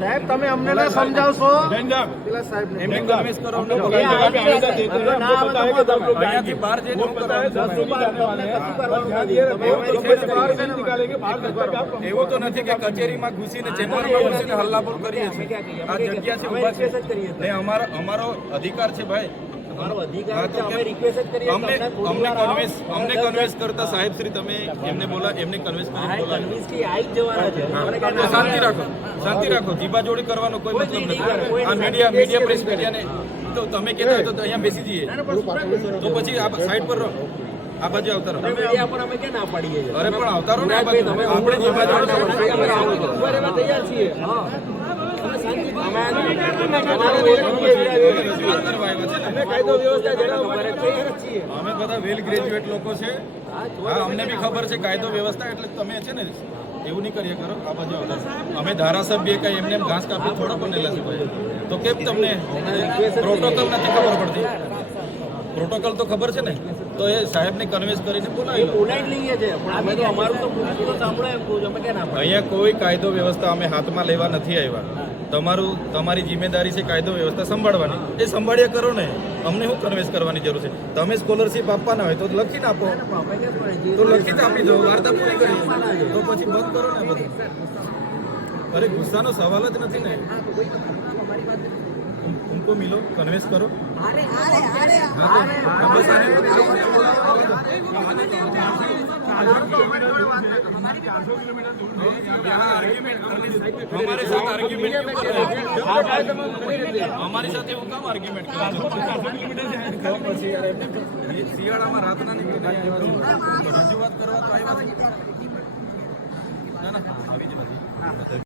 સાહેબ તમે અમને ના સમજાવશો પેલા સાહેબ એમને કન્વિન્સ કરો અમને અહીંયાથી બહાર જઈને શું કરવાનું? એવું તો નથી કે કચેરીમાં ઘૂસીને ચેમ્બરમાં ઘૂસીને હલ્લાબોલ કરીએ છીએ. આ જગ્યા છે ઉભા છે ને અમારો અધિકાર છે ભાઈ. અમને કન્વિન્સ કરતા સાહેબ શ્રી તમે એમને એમને કન્વિન્સ શાંતિ રાખો. જીબાજોડી કરવાનો કોઈ મતલબ નથી. આ મીડિયા પ્રેસ મીડિયાને તો તમે કહેતા હોય તો અહીંયા બેસી જઈએ તો પછી આ સાઈડ પર રહો, આ બાજુ આવતા રહો. અરે પણ આવતા રહો ને આ બાજુ. આપણે તૈયાર છીએ. અમે બધા વેલ ગ્રેજ્યુએટ લોકો છે. અમને બી ખબર છે કાયદો વ્યવસ્થા. એટલે તમે છે ને એવું નહીં કરીએ કરો. આ બાજુ અમે ધારાસભ્ય કઈ એમને ઘાસ કાપી થોડા બનેલા છે ભાઈ. તો કેમ તમને પ્રોટોકોલ નથી ખબર પડતી? પ્રોટોકોલ તો ખબર છે ને. તો એ સાહેબને કન્વિન્સ કરીને બોલાવી લો. અહીંયા કોઈ કાયદો વ્યવસ્થા અમે હાથમાં લેવા નથી આવ્યા. તમારી જિમ્મેદારી છે કાયદો વ્યવસ્થા સંભાળવાની. એ સંભાળ્યા કરો ને. અમને શું કન્વિન્સ કરવાની જરૂર છે? તમે સ્કોલરશીપ આપવાના હોય તો લખીને આપો. તો લખીને આપી દો. વાર્તા પૂરી કરી તો પછી બંધ કરો ને બધું. અરે ગુસ્સાનો સવાલ જ નથી ને. उनको मिलो, कन्विंस करो. हमारे साथ आर्ग्यूमेंट हमारे साथ वो काम आर्ग्यूमेंट શિયાળામાં રાતના નીકળીને રજૂઆત કરવા તો આવ્યા. ના આવી જ